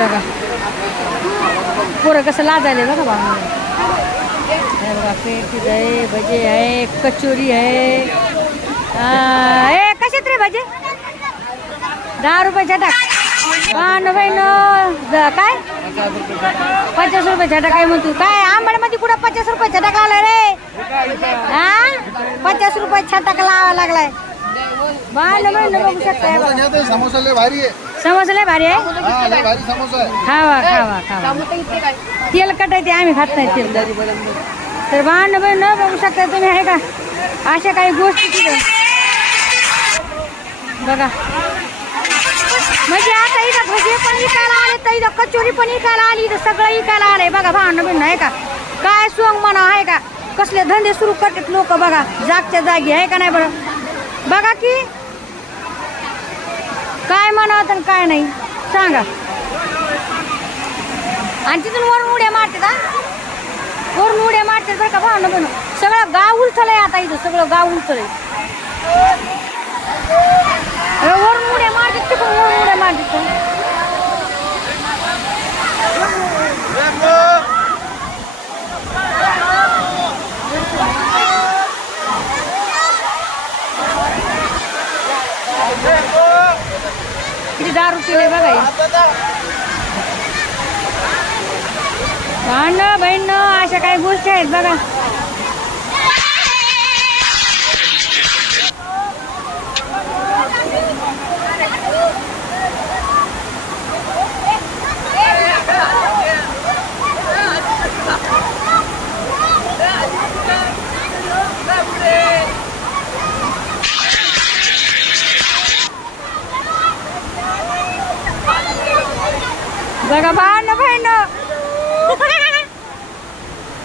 बघा पोरं कसं लाजायले बघा भाऊ. हे बघा पेटीज आहे, भजे आहे, कचोरी आहे. ए कशात रे भजे? 10 रुपये छटाक. बहीण काय 50 रुपये छटाक आहे म्हणतो. काय आंबाड्यामध्ये कुठं 50 रुपये छटाक लावलाय रे? हा 50 रुपये छटाक लावा लागलाय. बहीण बघू शकताय. समोसा लय भारी आहे. समोसा लय भारी आहे. हा लय भारी समोसा आहे. खावा खावा खावा. तेल कटायचे आम्ही खात नाही तेल. तर बहीण बघू शकता तुम्ही. आहे का अशा काही गोष्टी तिथं बघा. म्हणजे आता इथं भजे पण विकायला आले, तर इथं कचोरी पण विकायला आली, इथं सगळं विकायला आलंय बघा. भांडण आहे का काय सोंग म्हणा. आहे का कसले धंदे सुरू करतात लोक बघा जागच्या जागी. आहे का नाही बरं बघा की काय म्हणावं तर काय नाही सांगा. आणि तिथून वरून उड्या मारतात. वरून उड्या मारतात बरं का भांडण. सगळं गाव उलथलंय आता इथं. सगळं गाव उलथलंय. वरून उड्या मारतात तिकडून वरून उड्या मारतात. किती दारू पिले बघा. भांडणं बहीण अशा काही गोष्टी आहेत बघा. बघा भांडणं बहीण.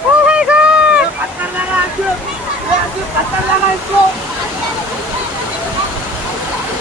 Oh my God!